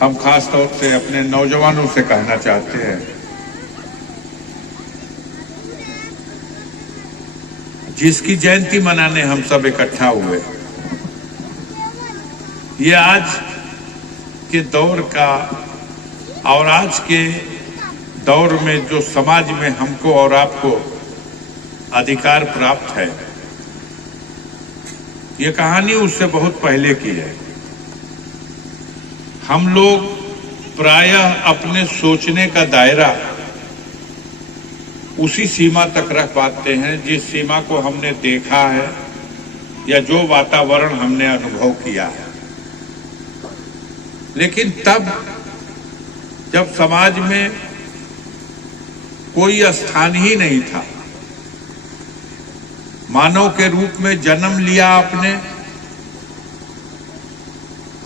हम खास तौर से अपने नौजवानों से कहना चाहते हैं, जिसकी जयंती मनाने हम सब इकट्ठा हुए, ये आज के दौर का और आज के दौर में जो समाज में हमको और आपको अधिकार प्राप्त है, ये कहानी उससे बहुत पहले की है। हम लोग प्रायः अपने सोचने का दायरा उसी सीमा तक रख पाते हैं जिस सीमा को हमने देखा है या जो वातावरण हमने अनुभव किया है। लेकिन तब जब समाज में कोई स्थान ही नहीं था, मानव के रूप में जन्म लिया आपने,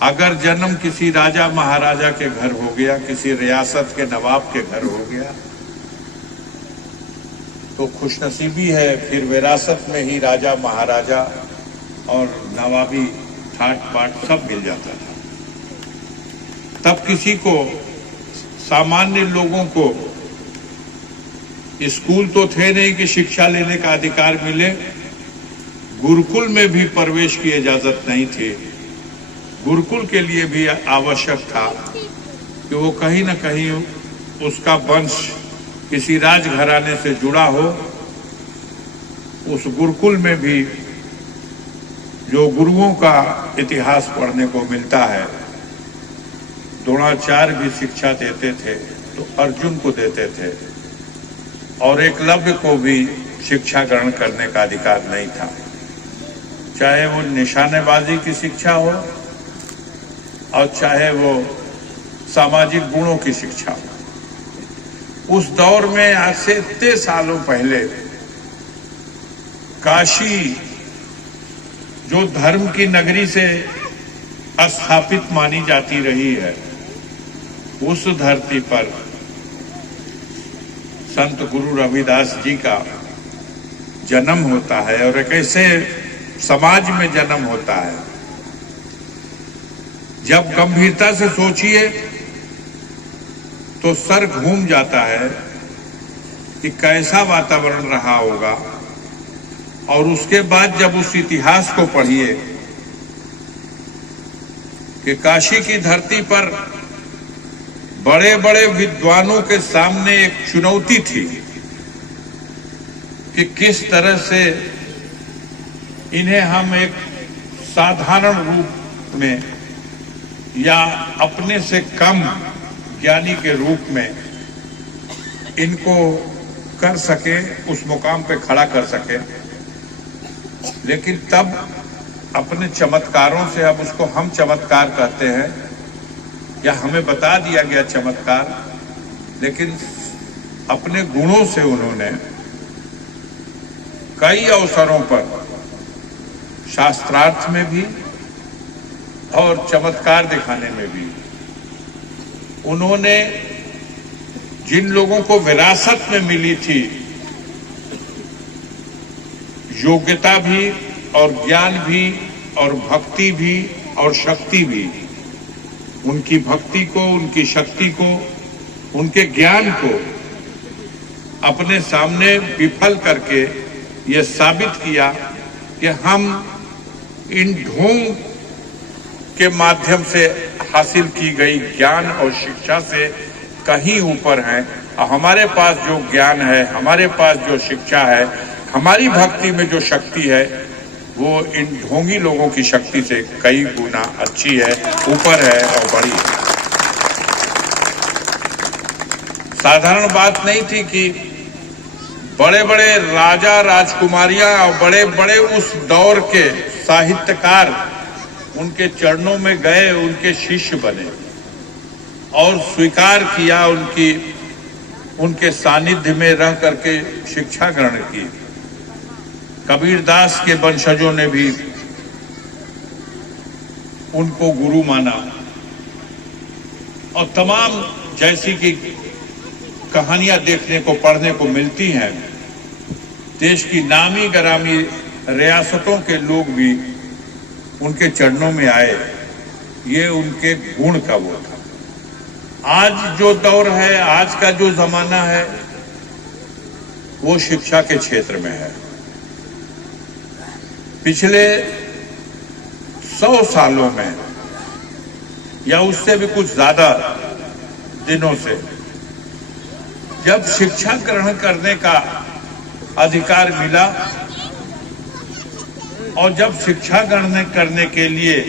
अगर जन्म किसी राजा महाराजा के घर हो गया, किसी रियासत के नवाब के घर हो गया तो खुशनसीबी है, फिर विरासत में ही राजा महाराजा और नवाबी ठाट बाट सब मिल जाता था। तब किसी को, सामान्य लोगों को स्कूल तो थे नहीं कि शिक्षा लेने का अधिकार मिले, गुरुकुल में भी प्रवेश की इजाजत नहीं थी। गुरुकुल के लिए भी आवश्यक था कि वो कहीं न कहीं उसका वंश किसी राजघराने से जुड़ा हो। उस गुरुकुल में भी जो गुरुओं का इतिहास पढ़ने को मिलता है, द्रोणाचार्य भी शिक्षा देते थे तो अर्जुन को देते थे, और एकलव्य को भी शिक्षा ग्रहण करने का अधिकार नहीं था, चाहे वो निशानेबाजी की शिक्षा हो और चाहे वो सामाजिक गुणों की शिक्षा हो। उस दौर में आज से इतने सालों पहले काशी, जो धर्म की नगरी से स्थापित मानी जाती रही है, उस धरती पर संत गुरु रविदास जी का जन्म होता है और एक ऐसे समाज में जन्म होता है। जब गंभीरता से सोचिए तो सर घूम जाता है कि कैसा वातावरण रहा होगा, और उसके बाद जब उस इतिहास को पढ़िए कि काशी की धरती पर बड़े बड़े विद्वानों के सामने एक चुनौती थी कि किस तरह से इन्हें हम एक साधारण रूप में या अपने से कम ज्ञानी के रूप में इनको कर सके, उस मुकाम पे खड़ा कर सके। लेकिन तब अपने चमत्कारों से, अब उसको हम चमत्कार कहते हैं या हमें बता दिया गया चमत्कार, लेकिन अपने गुणों से उन्होंने कई अवसरों पर शास्त्रार्थ में भी और चमत्कार दिखाने में भी उन्होंने जिन लोगों को विरासत में मिली थी योग्यता भी और ज्ञान भी और भक्ति भी और शक्ति भी, उनकी भक्ति को, उनकी शक्ति को, उनके ज्ञान को अपने सामने विफल करके ये साबित किया कि हम इन ढोंग के माध्यम से हासिल की गई ज्ञान और शिक्षा से कहीं ऊपर हैं, और हमारे पास जो ज्ञान है, हमारे पास जो शिक्षा है, हमारी भक्ति में जो शक्ति है, वो इन ढोंगी लोगों की शक्ति से कई गुना अच्छी है, ऊपर है और बड़ी है। साधारण बात नहीं थी कि बड़े बड़े राजा राजकुमारियां और बड़े बड़े उस दौर के साहित्यकार उनके चरणों में गए, उनके शिष्य बने और स्वीकार किया, उनके सानिध्य में रह करके शिक्षा ग्रहण की। कबीरदास के वंशजों ने भी उनको गुरु माना, और तमाम जैसी की कहानियां देखने को, पढ़ने को मिलती हैं। देश की नामी गरामी रियासतों के लोग भी उनके चरणों में आए। ये उनके गुण का वो था। आज जो दौर है, आज का जो जमाना है, वो शिक्षा के क्षेत्र में है। पिछले 100 सालों में या उससे भी कुछ ज्यादा दिनों से जब शिक्षा ग्रहण करने का अधिकार मिला और जब शिक्षा ग्रहण करने के लिए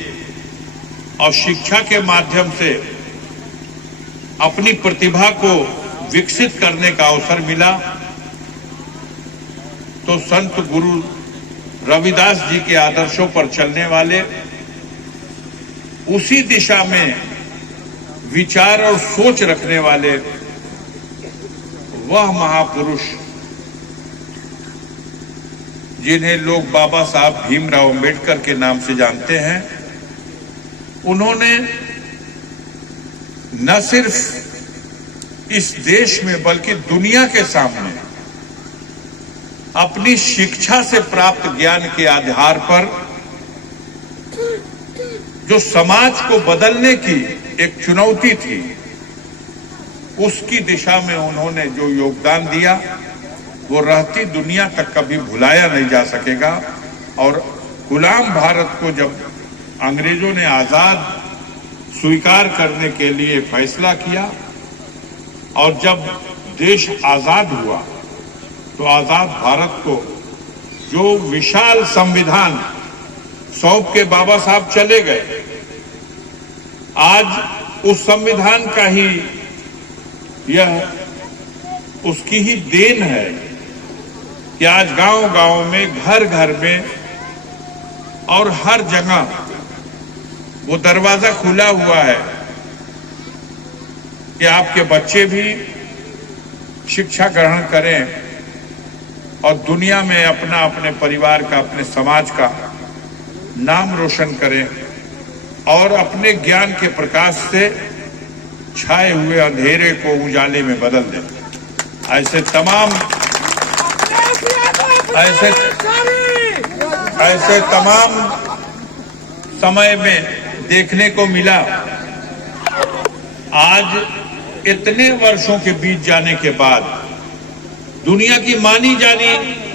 और शिक्षा के माध्यम से अपनी प्रतिभा को विकसित करने का अवसर मिला, तो संत गुरु रविदास जी के आदर्शों पर चलने वाले, उसी दिशा में विचार और सोच रखने वाले वह महापुरुष जिन्हें लोग बाबा साहब भीमराव अंबेडकर के नाम से जानते हैं, उन्होंने न सिर्फ इस देश में बल्कि दुनिया के सामने अपनी शिक्षा से प्राप्त ज्ञान के आधार पर जो समाज को बदलने की एक चुनौती थी, उसकी दिशा में उन्होंने जो योगदान दिया, वो रहती दुनिया तक कभी भुलाया नहीं जा सकेगा। और गुलाम भारत को जब अंग्रेजों ने आजाद स्वीकार करने के लिए फैसला किया और जब देश आजाद हुआ, तो आजाद भारत को जो विशाल संविधान सौंप के बाबा साहब चले गए, आज उस संविधान का ही यह उसकी ही देन है कि आज गांव-गांव में, घर-घर में और हर जगह वो दरवाजा खुला हुआ है कि आपके बच्चे भी शिक्षा ग्रहण करें और दुनिया में अपना, अपने परिवार का, अपने समाज का नाम रोशन करें और अपने ज्ञान के प्रकाश से छाए हुए अंधेरे को उजाले में बदल दें। ऐसे तमाम समय में देखने को मिला। आज इतने वर्षों के बीत जाने के बाद दुनिया की मानी जानी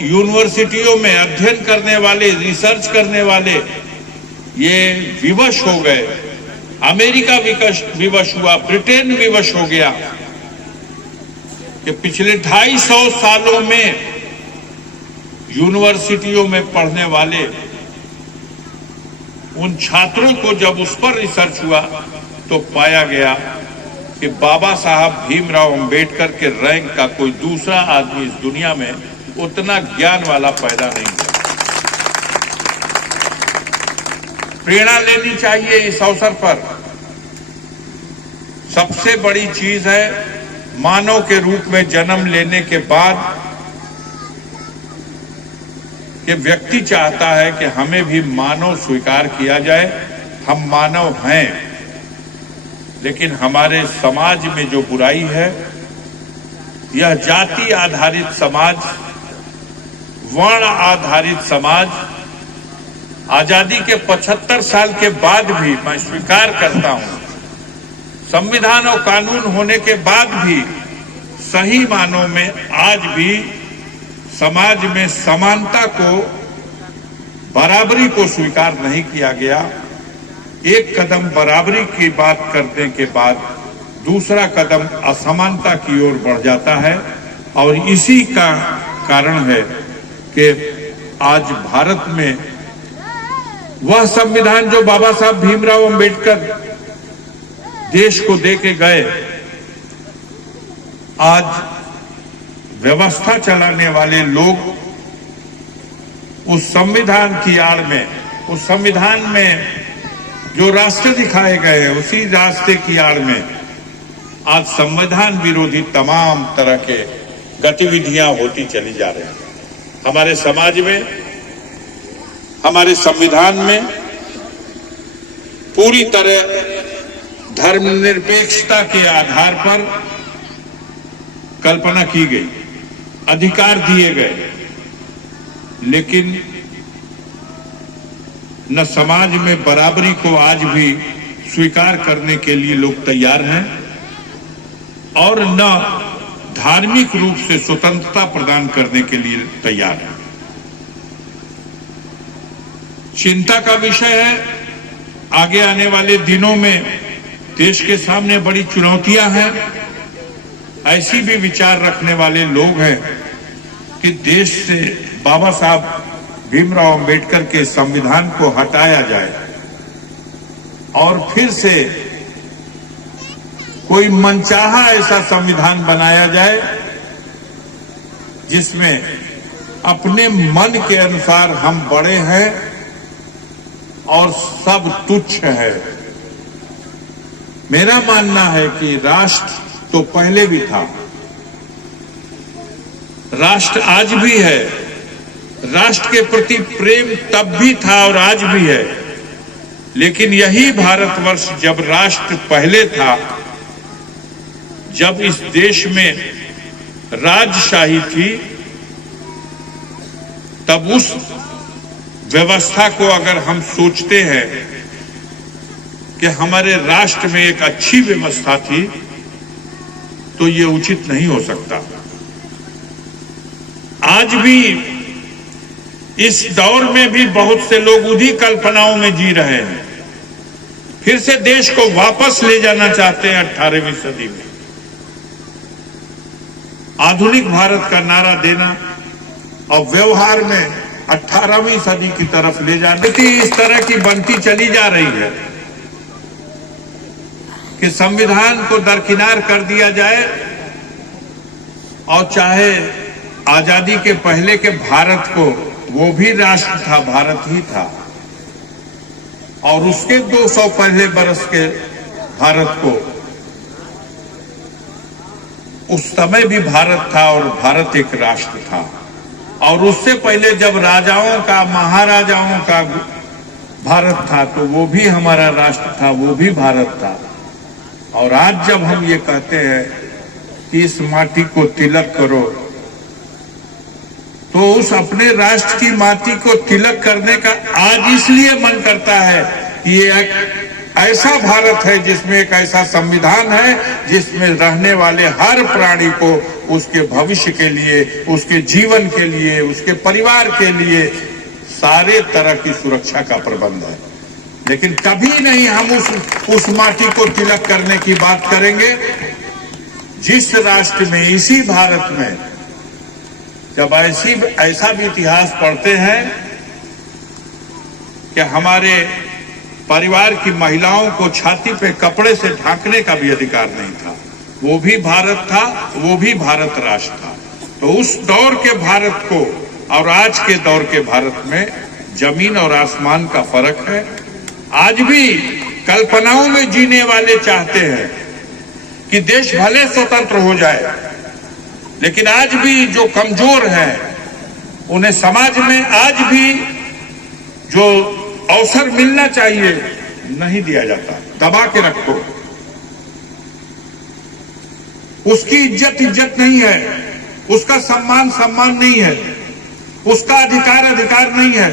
यूनिवर्सिटियों में अध्ययन करने वाले, रिसर्च करने वाले ये विवश हो गए। अमेरिका विवश हुआ, ब्रिटेन विवश हो गया कि पिछले 250 सालों में यूनिवर्सिटियों में पढ़ने वाले उन छात्रों को जब उस पर रिसर्च हुआ तो पाया गया कि बाबा साहब भीमराव अंबेडकर के रैंक का कोई दूसरा आदमी इस दुनिया में उतना ज्ञान वाला पैदा नहीं हुआ। प्रेरणा लेनी चाहिए इस अवसर पर। सबसे बड़ी चीज है, मानव के रूप में जन्म लेने के बाद कि व्यक्ति चाहता है कि हमें भी मानव स्वीकार किया जाए। हम मानव हैं, लेकिन हमारे समाज में जो बुराई है, यह जाति आधारित समाज, वर्ण आधारित समाज, आजादी के 75 साल के बाद भी मैं स्वीकार करता हूं, संविधान और कानून होने के बाद भी सही मानों में आज भी समाज में समानता को, बराबरी को स्वीकार नहीं किया गया। एक कदम बराबरी की बात करने के बाद दूसरा कदम असमानता की ओर बढ़ जाता है। और इसी का कारण है कि आज भारत में वह संविधान जो बाबा साहब भीमराव अंबेडकर देश को दे के गए, आज व्यवस्था चलाने वाले लोग उस संविधान की आड़ में, उस संविधान में जो रास्ते दिखाए गए हैं, उसी रास्ते की आड़ में आज संविधान विरोधी तमाम तरह के गतिविधियां होती चली जा रही हैं। हमारे समाज में, हमारे संविधान में पूरी तरह धर्मनिरपेक्षता के आधार पर कल्पना की गई, अधिकार दिए गए, लेकिन न समाज में बराबरी को आज भी स्वीकार करने के लिए लोग तैयार हैं और न धार्मिक रूप से स्वतंत्रता प्रदान करने के लिए तैयार है। चिंता का विषय है, आगे आने वाले दिनों में देश के सामने बड़ी चुनौतियां हैं। ऐसी भी विचार रखने वाले लोग हैं कि देश से बाबा साहब भीमराव अंबेडकर के संविधान को हटाया जाए और फिर से कोई मनचाहा ऐसा संविधान बनाया जाए जिसमें अपने मन के अनुसार हम बड़े हैं और सब तुच्छ है। मेरा मानना है कि राष्ट्र तो पहले भी था, राष्ट्र आज भी है, राष्ट्र के प्रति प्रेम तब भी था और आज भी है। लेकिन यही भारतवर्ष जब राष्ट्र पहले था, जब इस देश में राजशाही थी, तब उस व्यवस्था को अगर हम सोचते हैं कि हमारे राष्ट्र में एक अच्छी व्यवस्था थी, तो ये उचित नहीं हो सकता। आज भी इस दौर में भी बहुत से लोग उन्हीं कल्पनाओं में जी रहे हैं, फिर से देश को वापस ले जाना चाहते हैं 18वीं सदी में। आधुनिक भारत का नारा देना और व्यवहार में 18वीं सदी की तरफ ले जाना, इस तरह की बनती चली जा रही है कि संविधान को दरकिनार कर दिया जाए और चाहे आजादी के पहले के भारत को, वो भी राष्ट्र था, भारत ही था, और उसके 200 पहले बरस के भारत को, उस समय भी भारत था और भारत एक राष्ट्र था। और उससे पहले जब राजाओं का, महाराजाओं का भारत था, तो वो भी हमारा राष्ट्र था, वो भी भारत था। और आज जब हम ये कहते हैं कि इस माटी को तिलक करो, तो उस अपने राष्ट्र की माटी को तिलक करने का आज इसलिए मन करता है कि ये एक ऐसा भारत है जिसमें एक ऐसा संविधान है जिसमें रहने वाले हर प्राणी को उसके भविष्य के लिए, उसके जीवन के लिए, उसके परिवार के लिए सारे तरह की सुरक्षा का प्रबंध है। लेकिन कभी नहीं हम उस माटी को तिलक करने की बात करेंगे जिस राष्ट्र में, इसी भारत में, जब ऐसा भी इतिहास पढ़ते हैं कि हमारे परिवार की महिलाओं को छाती पे कपड़े से ढांकने का भी अधिकार नहीं था, वो भी भारत था, वो भी भारत राष्ट्र था। तो उस दौर के भारत को और आज के दौर के भारत में जमीन और आसमान का फर्क है। आज भी कल्पनाओं में जीने वाले चाहते हैं कि देश भले स्वतंत्र हो जाए, लेकिन आज भी जो कमजोर हैं उन्हें समाज में आज भी जो अवसर मिलना चाहिए नहीं दिया जाता, दबा के रखो। उसकी इज्जत नहीं है, उसका सम्मान नहीं है, उसका अधिकार नहीं है।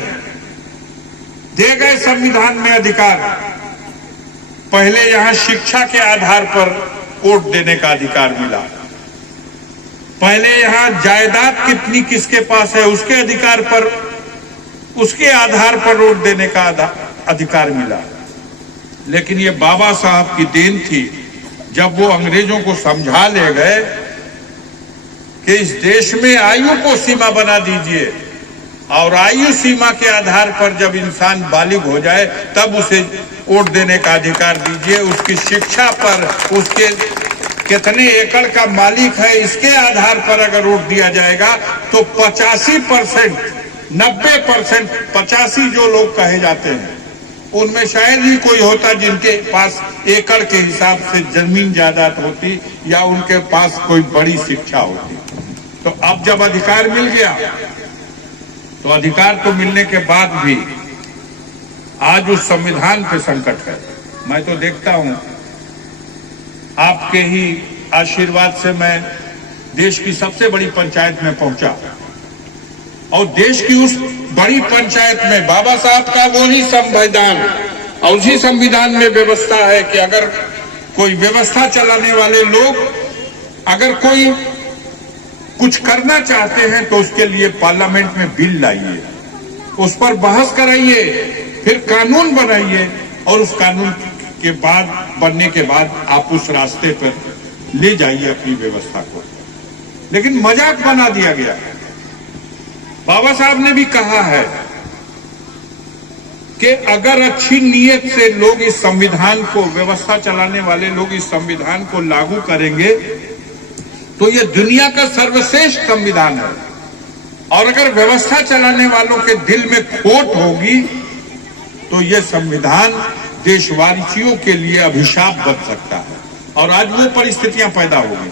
दे गए संविधान में अधिकार, पहले यहां शिक्षा के आधार पर वोट देने का अधिकार मिला, पहले यहां जायदाद कितनी किसके पास है उसके अधिकार पर, उसके आधार पर वोट देने का अधिकार मिला। लेकिन ये बाबा साहब की देन थी, जब वो अंग्रेजों को समझा ले गए कि इस देश में आयु को सीमा बना दीजिए और आयु सीमा के आधार पर जब इंसान बालिग हो जाए तब उसे वोट देने का अधिकार दीजिए, उसकी शिक्षा पर, उसके कितने एकड़ का मालिक है इसके आधार पर अगर वोट दिया जाएगा तो 85%, 90%, 85 जो लोग कहे जाते हैं उनमें शायद ही कोई होता जिनके पास एकड़ के हिसाब से जमीन जायदाद होती या उनके पास कोई बड़ी शिक्षा होती। तो अब जब अधिकार मिल गया, तो अधिकार तो मिलने के बाद भी आज उस संविधान पे संकट है। मैं तो देखता हूं, आपके ही आशीर्वाद से मैं देश की सबसे बड़ी पंचायत में पहुंचा और देश की उस बड़ी पंचायत में बाबा साहब का वही संविधान और उसी संविधान में व्यवस्था है कि अगर कोई व्यवस्था चलाने वाले लोग अगर कोई कुछ करना चाहते हैं तो उसके लिए पार्लियामेंट में बिल लाइए, उस पर बहस कराइए, फिर कानून बनाइए और उस कानून के बाद बनने के बाद आप उस रास्ते पर ले जाइए अपनी व्यवस्था को। लेकिन मजाक बना दिया गया। बाबा साहब ने भी कहा है कि अगर अच्छी नीयत से लोग इस संविधान को, व्यवस्था चलाने वाले लोग इस संविधान को लागू करेंगे तो ये दुनिया का सर्वश्रेष्ठ संविधान है, और अगर व्यवस्था चलाने वालों के दिल में खोट होगी तो ये संविधान देशवासियों के लिए अभिशाप बन सकता है। और आज वो परिस्थितियां पैदा हो गई।